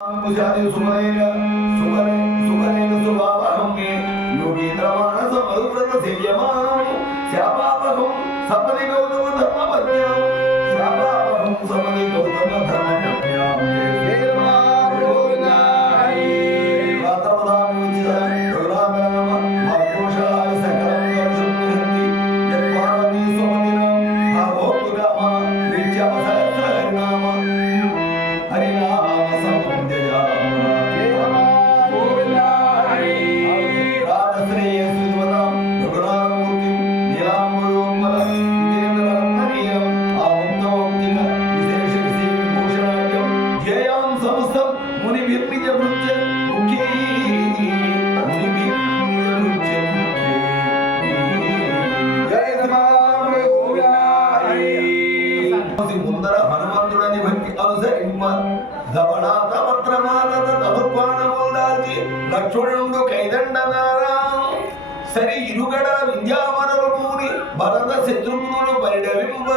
मुझादि सुमरेगा सुमरेगा सुभावहं मे योगीन्द्रमानस मधुव्रत सेव्यमानं श्यामापहं सपदि गौतम धर्मपत्न्यां श्यामापहं सपदि गौतम धर्मपत्न्यां ముందర హనుమంతుడని భక్తి అనుసరింప ధవళాతపత్రమాలత తదుపానముల్దాల్చి లక్ష్మణుడు కైదండనారా సరి ఇరుగడ విద్యావనలు పూని భరత శత్రుఘ్నులు పరిడవింప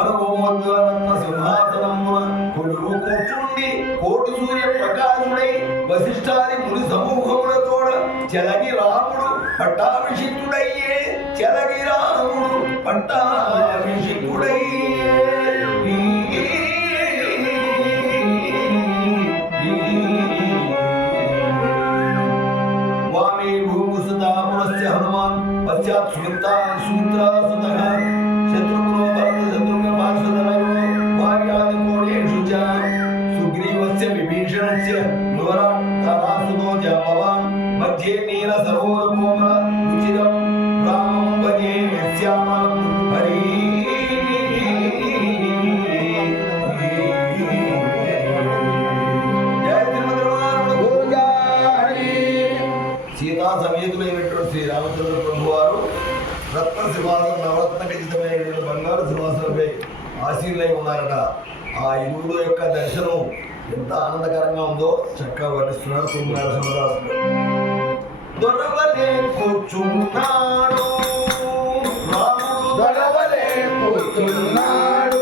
అనుభవోజ్వలనత్న సింహాసనమున కొలువు కూర్చుండి కోటి సూర్య ప్రకాశుడై వశిష్ఠాది ముని సమూహములతోడ చెలగి రాముడు పట్టాభిషిక్తుడయ్యే చెలగి రాముడు పట్టాభిషిక్తుడయ్యే वामे भूमुसुता पुनश्च हनुमान् पश्चात् सूत्रासुतः शत्रुघ्नो भरतशत्रुघ्न पार्षदयो भार्यादिकोणेषु च सुग्रीवस्य विभीषणस्य नुरातारासुतो जाम्बवान् मध्ये नीलसरोवरकोमल रुचिरं रामं भजे श्यामलं हरि సీతా సమేతులైనటువంటి శ్రీ రామచంద్ర ప్రభు వారు రత్న సింహాసనం నవరత్న ఖచ్చితమైన బంగారు సింహాసనంపై ఆశీనులై ఉన్నారట. ఆ ఇరువురు యొక్క దర్శనం ఎంత ఆనందకరంగా ఉందో చక్కగా వర్ణిస్తున్నారు తుమ్మల నరసింహదాసు. దొరవలే కూర్చున్నాడు రాముడు దొరవలే కూర్చున్నాడు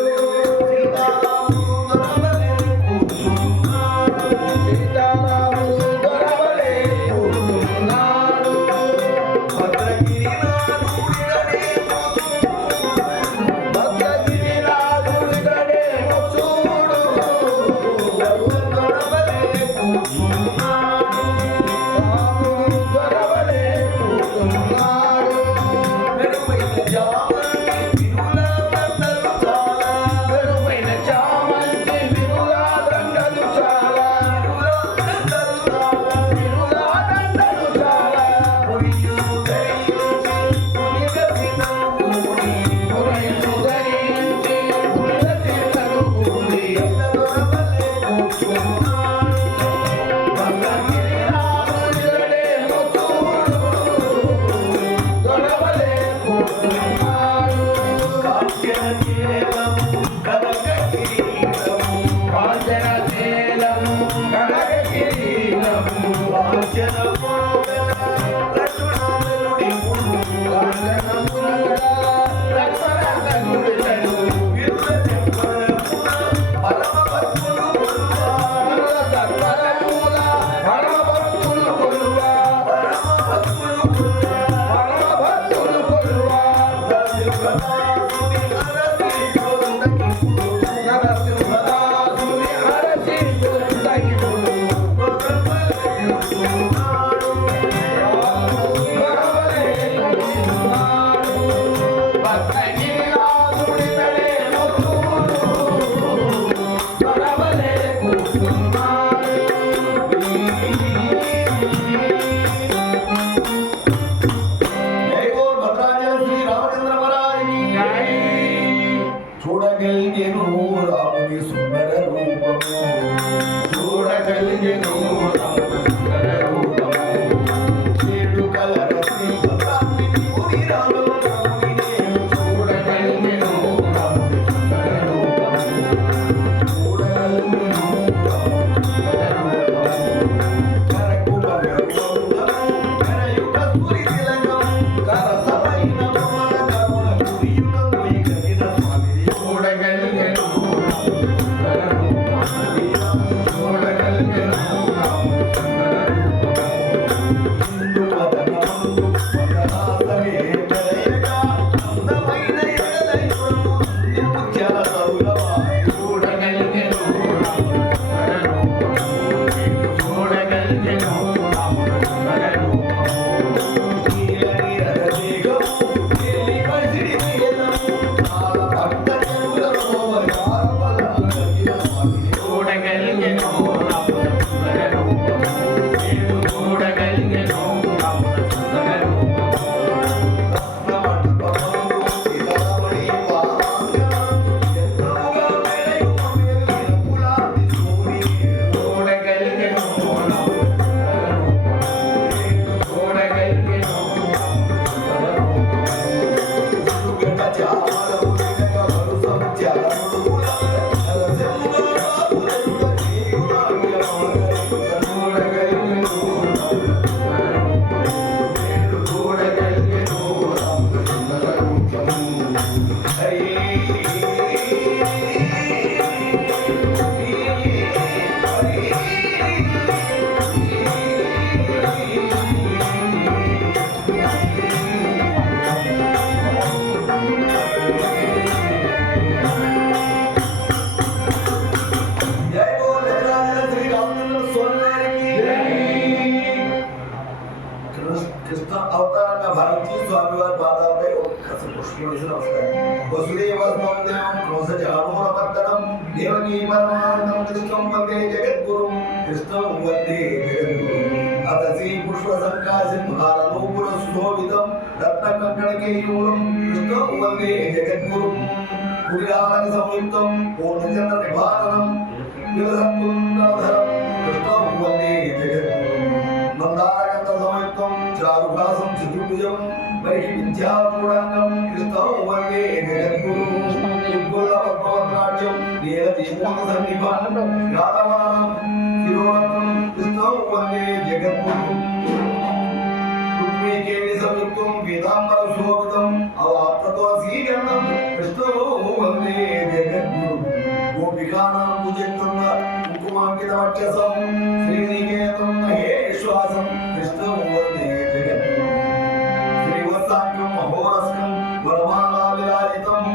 చూడగలిగెను రాముని సుందర రూపము చూడగలిగెను రాముని సుందర రూపము ఏడు కలరసి పురి రాముని చూడగలిగెను రాముని సుందర రూపము చూడగలిగెను రాముని సుందర రూపము కరకు భగవంతుడు కరయుగ పురి తిలకం కరసమైన మమల కరుణ పురియుగం వైగదిన స్వామి చూడగలిగెను చూడగలిగెను కృష్ణ అవతారంగా భావించి స్వామివారి పాదాలపై ఒక్కసారి పుష్పం వేసి నమస్కారం. వసుదేవస్మం దేవం క్రోశచారూఢవర్ధనం దేవకీ పరమానందం కృష్ణం వందే జగద్గురుం కృష్ణం వందే జగద్గురుం అత శ్రీ పుష్ప సంకాసింహార నూపుర సుశోభితం రత్న కంకణకేయూరం కృష్ణం వందే జగద్గురుం పురియాలక సంయుక్తం పూర్ణచంద్ర నిభారణం విలసత్పుండరధరం కృష్ణం వందే జగద్గురుం మందారగంధ సంయుక్తం చారుభాసం చతుర్భుజం మరికి విద్యాపూర్ణంగం కృష్ణం వందే జగద్గురుం ఉద్భుత పద్మవద్రాజ్యం నీలదీపూర్ణ సన్నిభం యాదవానం శిరోరత్నం కృష్ణం వందే జగద్గురుం రుక్మిణీకేళి సంయుక్తం పీతాంబర శోభితం అవాప్తతో శ్రీగంధం కృష్ణం వందే జగద్గురుం గోపికానాం భుజంగం కుంకుమాంకిత వక్షసం శ్రీనికేతం హే విశ్వాసం కృష్ణం వందే జగద్గురుం శ్రీవత్సాంగం మహోరస్కం వరమాలా విరాజితం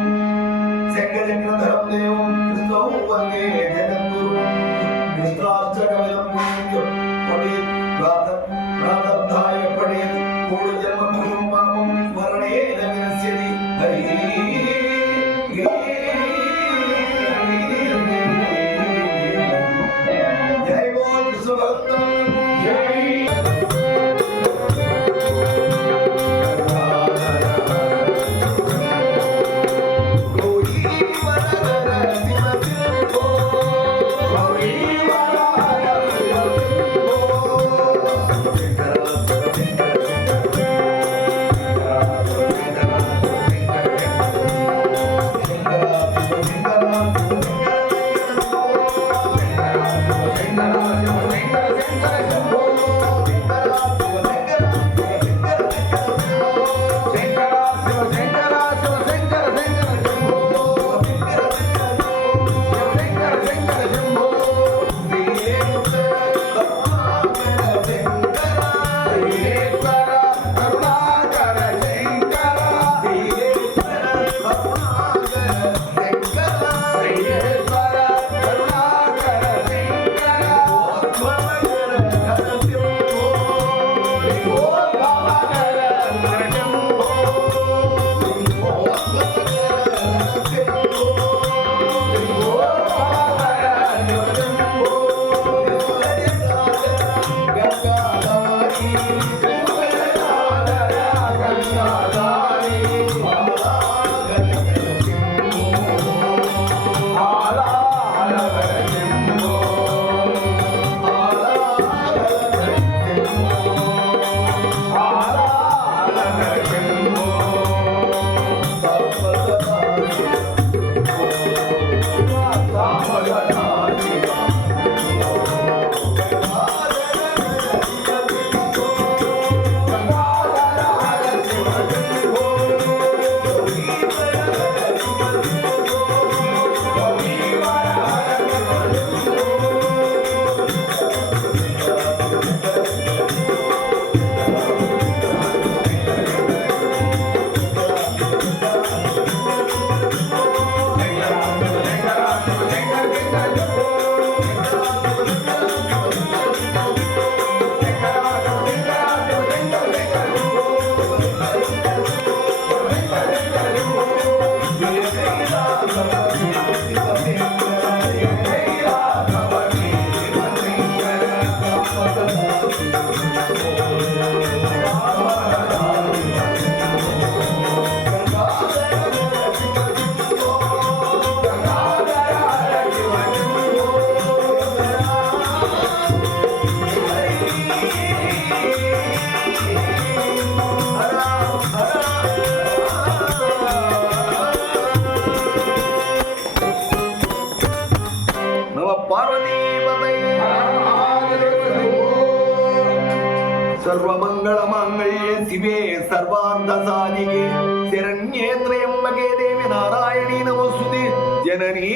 శంఖచక్రధరం దేవం కృష్ణం వందే జగద్గురుం కృష్ణాష్టకమిదం పుణ్యం ప్రాతబ్ధాయ పఠేత్ కోటి జన్మ భూమి పాపం స్మరణేన వినశ్యతి హరి జై బోల్ కృష్ణ భక్తం జై सर्वमंगलमांगल्ये शिवे सर्वार्थसाधिके शरण्ये त्र्यंबके देवी नारायणी नमोस्तुते जननी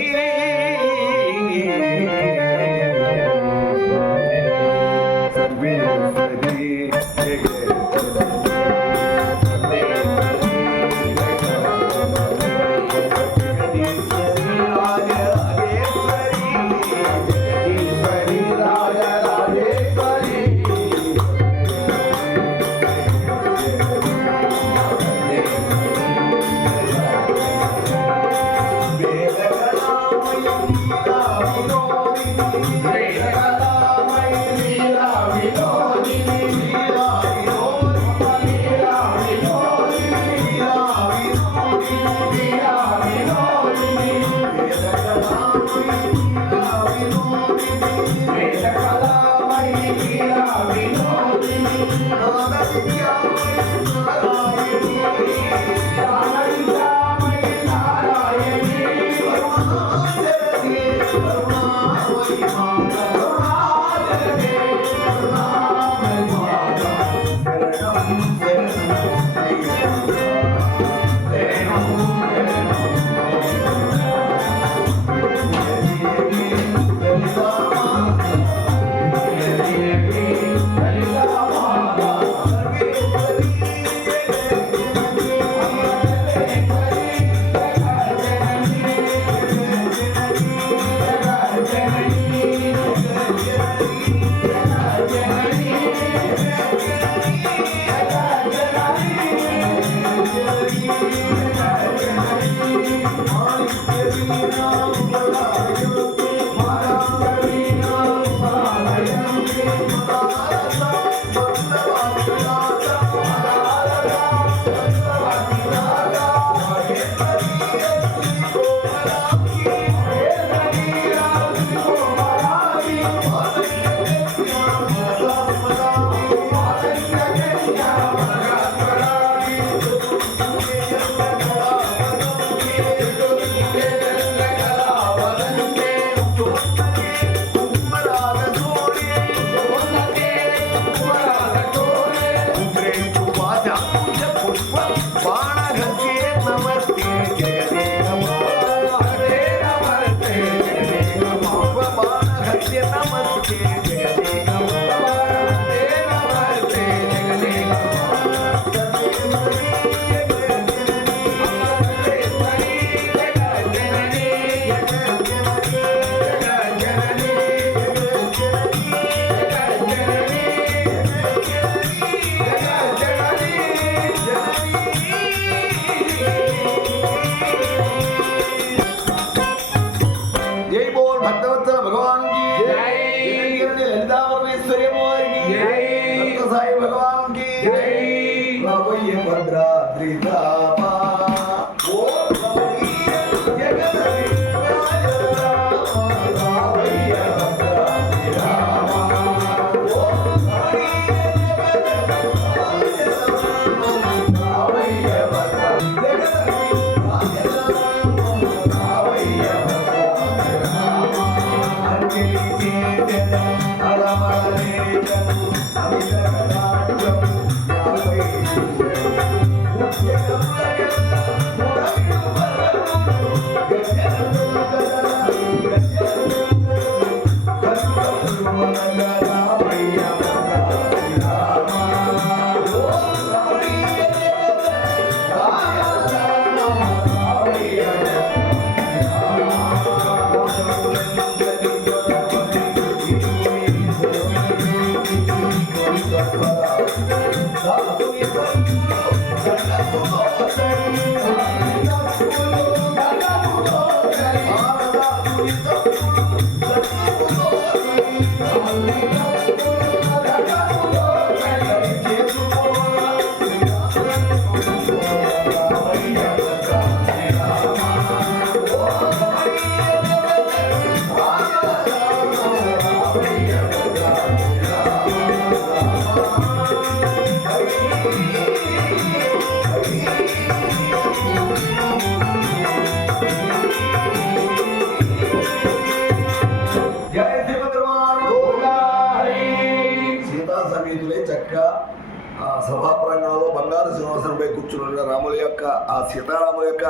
సభా ప్రాంగణంలో బంగారు సింహాసనంపై కూర్చున్న రాముల యొక్క ఆ సీతారాముల యొక్క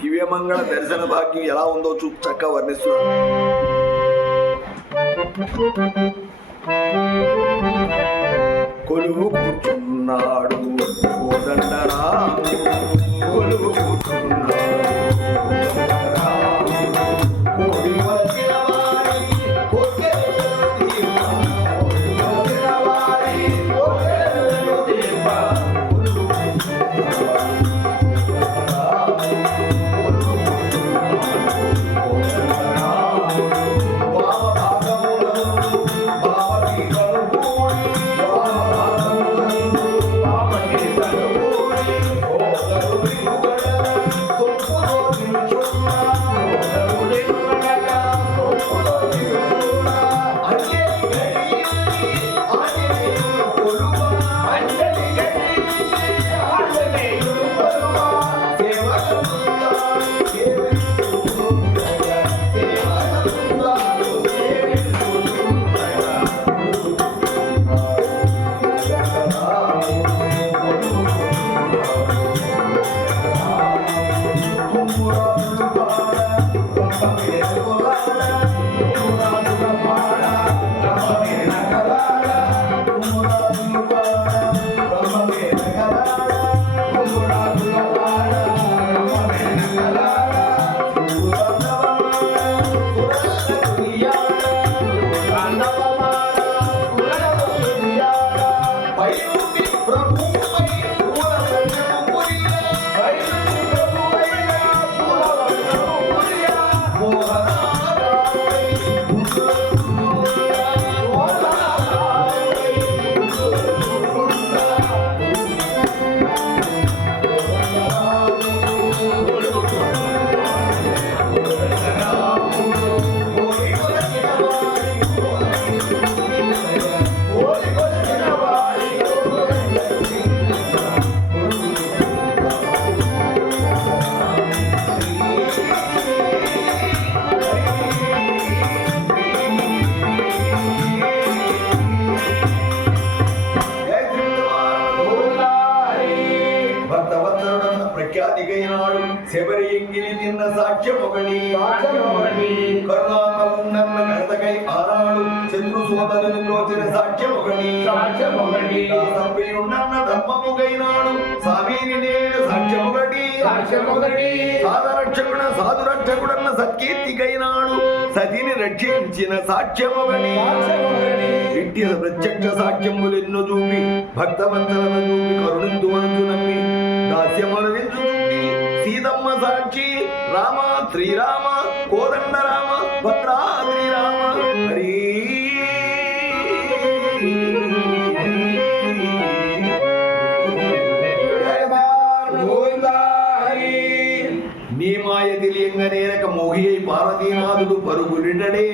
దివ్యమంగళ దర్శన భాగ్యం ఎలా ఉందో చక్కగా వర్ణిస్తున్నాడు. కొలువు కూర్చున్నాడు కోదండరాముడు, కొలువు కూర్చున్నాడు Oh, శబరి ఎంగిలి తిన్న సాక్ష్యం ఒకటి కరుణాకరుణన్న కథకై ఆనాడు శత్రు సోదరునిలో వచ్చిన సాక్ష్యం ఒకటి సభ్యుడన్న ధర్మముగైనాడు స్వామిని నేను సాక్ష్యం ఒకటి సాధురక్షకుడన్న సత్కీర్తికైనాడు సతిని రక్షించిన సాక్ష్యం ఒకటి ఇట్టి ప్రత్యక్ష సాక్ష్యములు ఎన్నో చూపి భక్తవంతులను చూపి కరుణిందు మనసు నమ్మి దాస్యమనువించు చూపి సీతమ్మ సాక్షి రామ శ్రీరామ కోదండ రామ భద్రాద్రి రామ హరి నీ మాయ తెలియంగనేరక మోహి పార్వతీనాథుడు పరుగులిడడే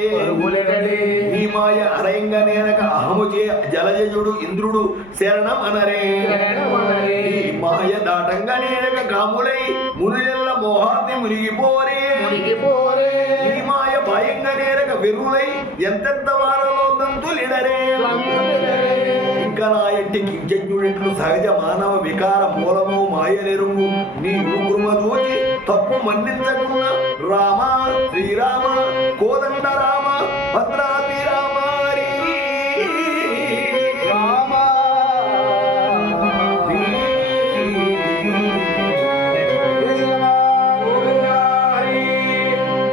నీ మాయ అరయంగనేరక అహముచే జలజయుడు ఇంద్రుడు శరణం అనరే నీ మాయ దాటంగనేరక కాములై మునులెల్ల మోహాన్ని మునిగిపోరే నీ మాయ భయంగనేరక వెర్రులై ఎంతెంత వారలో దంతులిడరే ఇంకా నా ఇంటి కించజ్ఞుడిట్లు సహజ మానవ వికార మూలము మాయ నెరువు నీ ఉగ్రుమ దూచి తప్పు మన్నించకున్న రామ శ్రీరామ కోదండ రామ భద్రాద్రి రామ రామ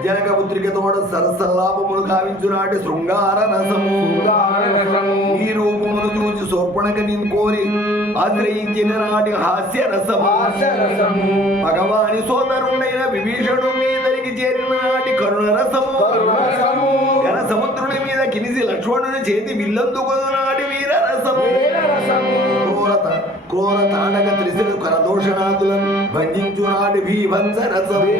జనకపుత్రిక తోడ సరసల్లాపములు కావించునాటి శృంగార రసము ఈ రూపమును చూసి శోర్పణక నేను కోరి ఆశ్రయించిన నాటి హాస్య రసము భగవాని సోదరుడైన విభీషణుడు మీదరికి చేరిన నాటి కరుణ రసము ఘన సముద్రుడి మీద కినిసి లక్ష్మణుని చేతి విల్లందుకొను నాటి వీర రసము క్రూర తాడక త్రిశిలు కరదోషణాదులను భంజించు నాటి భీభత్స రసము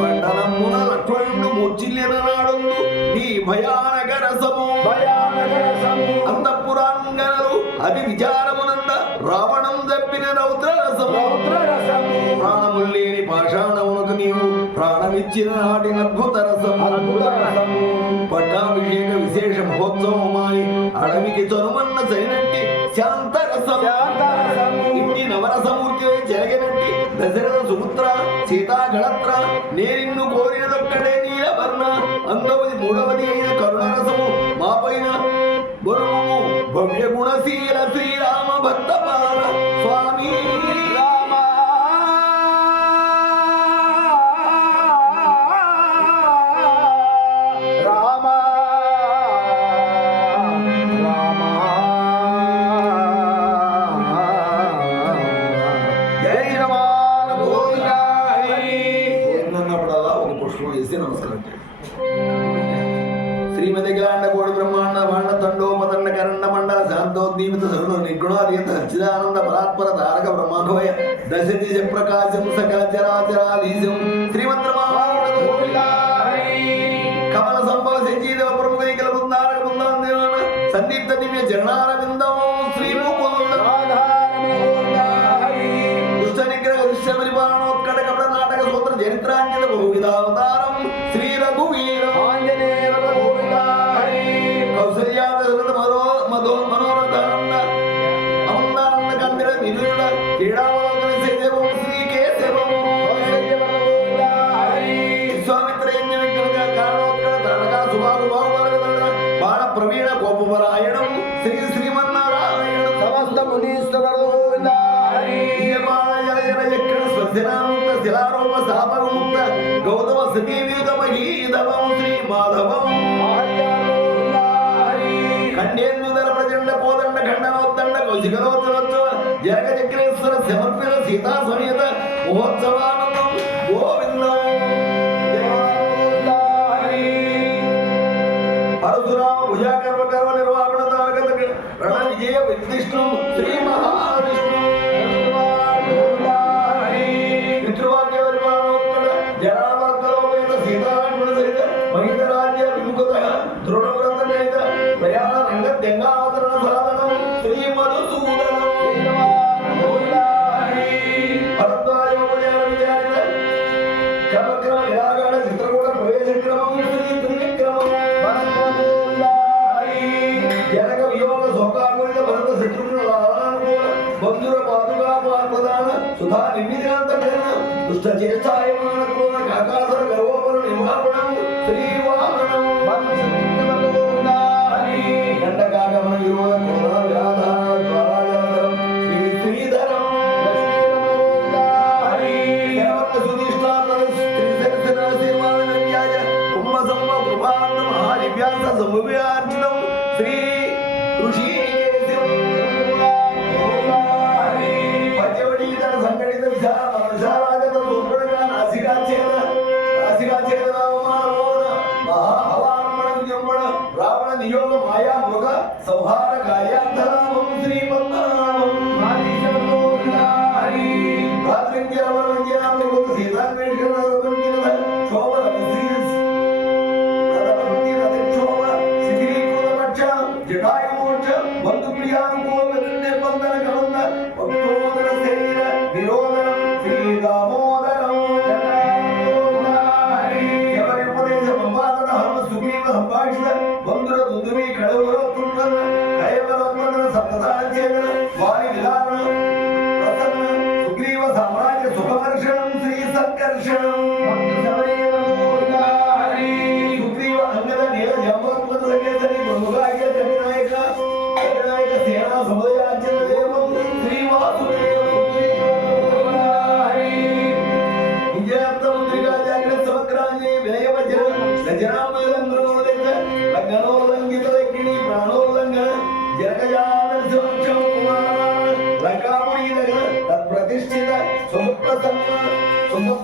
మండలమున లక్ష్మణుడు మూర్చిల్లిన నాడుందు నీ భయానక రసము అంతఃపురాంగనలు అతి విచారమునంద రావణం తప్పిన రౌద్ర రసము ప్రాణముల్లేని పాషాణమునకు నీవు ప్రాణమిచ్చిన నాటి అద్భుత రసము పట్టాభిషేక విశేష మహోత్సవమాయి అడవికి చనుమన్న సరినట్టి శాంత రసము ఇంటి నవరసమూర్తి జరిగినట్టి దశరథ సుపుత్ర సీతాగళత్ర నేనిన్ను కోరినదొక్కడే నీలవర్ణ అందవది మూడవది అయిన కరుణరసము మాపైన బరువు భవ్య గుణశీల శ్రీరామ భక్తపాల స్వామి రామ రామ రామ జై రమాన అన్నప్పుడల్లా ఒక పుష్పం వేసి నమస్కారం శ్రీమతిగ్లాండ కోడి బ్రహ్మాండ భాండ తండోపదండ కరండ మండల శాంతోద్దీపిత సరుణ నిర్గుణాతీత సచ్చిదానంద పరాత్పర తారక బ్రహ్మాఘోయ దశదిశ ప్రకాశం సకల చరాచరాధీశం కమల సంభవ సంజీవ ప్రముఖైకల బృందారక బృందాందేవన సందీప్త దివ్య చరణారవిందం శ్రీ ముకుంద దుష్ట నిగ్రహ దృశ్య పరిపాలనోత్కట కపట నాటక సూత్ర చరిత్రాంకిత బహువిధావతారం శ్రీ రఘువీర ఆంజనేయ మనోరథానంద అమందానంద కందిర నిరుడ క్రీడావలోకన సేవం శ్రీ కేశవం విశ్వామిత్ర యజ్ఞ విగ్రహ కారణోత్కట తారక సుభాగు బాహుబల బాణ ప్రవీణ కోపపరాయణం శ్రీ శ్రీమన్నారాయణ సమస్త మునీశ్వరుడు స్వస్తినాముక్త శిలారూప స్థాపకముక్త గౌతమ సతీ వియుతమహీధవం శ్రీ మాధవం ఖండేందుధర ప్రచండ కోదండ ఖండనోత్తండ కౌశికలోత్తరోత్సవ జనక చక్రేశ్వర సమర్పిత సీతా సమేత మహోత్సవానందం గోవిందం పరశురామ భుజాకర్మ కర్మ నిర్వాహణ తారక రణ విజయ విష్ణు శ్రీ మహావిష్ణు పితృవాక్య పరిపాలనోత్కట జనావర్గలోపేత సీతారాయణ సహిత మహిత రాజ్య విముఖత దృఢవ్రత నేత ప్రయాణ రంగద్యంగావతరణ సాధనం శ్రీ మధుసూదనం భరద్వాజోపచార విచారిత క్రమక్రమ నిరాకరణ చిత్రకూట ప్రవేశ క్రమం శ్రీ త్రివిక్రమం జనక వియోగ శోకాకులిత భరత శత్రుఘ్నుల బంధుర పాదుగా ప్రధాన సుధా నిర్మితాంత దుష్ట శ్రీ ఋషికేశం పద్యవడీధర సంఘటిత విశాలాగత సూత్రుడుగా నాసికాచేత మహాహవారమణ విజంబణ రావణ నియోగ మాయా మృగ సంహార కార్యాంతరామం శ్రీ పద్మనాభం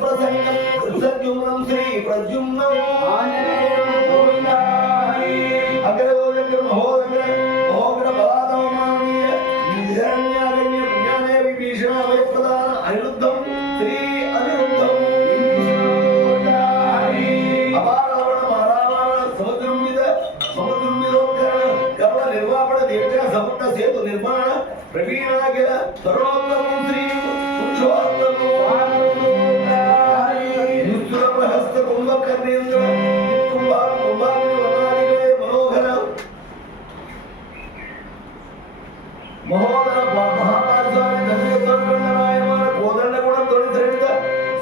ప్రసంగం శ్రీ ప్రద్యుమ్న అనిరుద్ధం శ్రీ అనిరుద్ధం అపారవణ మారావణ సముద్రం మీద గర్వ నిర్వాపణ దీక్ష సముద్ర సేతు నిర్మాణ ప్రవీణాగిర తరుణోత్తమం శ్రీ పురుషోత్తమం హస్త కుంభకర్ణేంద్ర మనోహర మహోదర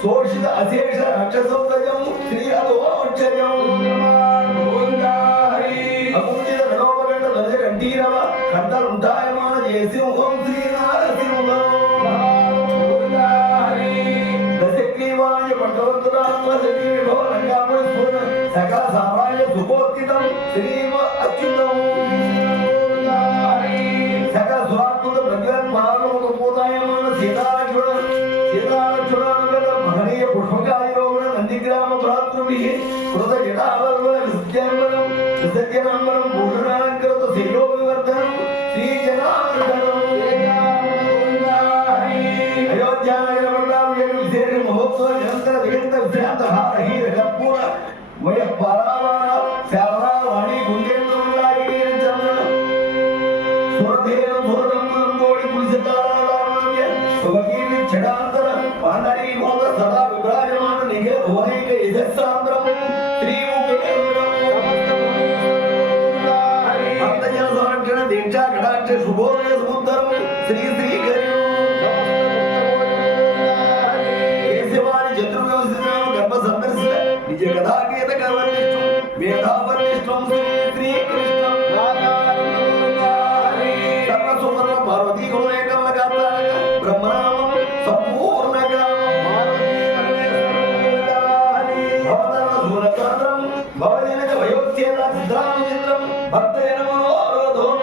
శోషిత అశేష రాక్షసోదయం శ్రీ అదోక్షయం అకుంఠిత రణోపగండ ధ్వజ కంఠీరవ కంఠలుంటాయమాన జయసింహం శ్రీ నారసింహం దశగ్రీవాయ పట్టవంతురాత్మ శక్తి విభవ రంగాపురి స్ఫురణ సకల సామ్రాజ్య సుపోత్తితం శ్రీవ అచ్యుతం సకల సురాత్మక ప్రజ్ఞాన్ మహాలోక పూతాయమాన సీతాలక్ష్మణ మహనీయ పుష్పకాయోగణ నందిగ్రామ భ్రాతృభి కృత జటావల్వల విసత్యంబరం విసత్యనంబరం భూషణాలంకృత శైలోభివర్ధనం శ్రీ జనార్దనం అయోధ్యానగర పట్టాభిషేక విశేష మహోత్సవ నిరంతర దిగంత విశ్రాంత హార హీర కర్పూర మయ పరావార శారదా వాణి గుండేంద్రులాగి చంద్ర సురధేన సురదంబోడి పులిసకారాయ సుభగీవి ఛడాంతర పాండరీ మోద సదా విభ్రాజమాన నిఖిల భువనైక యశస్సాంద్రం శ్రీముఖేంద్రం భక్తజన సంరక్షణ దీక్షా కటాక్ష శుభోదయ సముద్దరం శ్రీ శ్రీకరి కేశవాణి చతుర్వ్యవస్థితం గర్భ సందర్శన నిజ కథాగీత కవర్ణిష్టం మేధావర్ణిష్టం శ్రీకృష్ణం సర్వసువర్ణ పార్వతీ గుణేకమలకాత్తారక బ్రహ్మనామం సంపూర్ణగా భవదన భవజనక వయోచ్ఛేద సిద్ధాంతం భక్తజన మనోరథం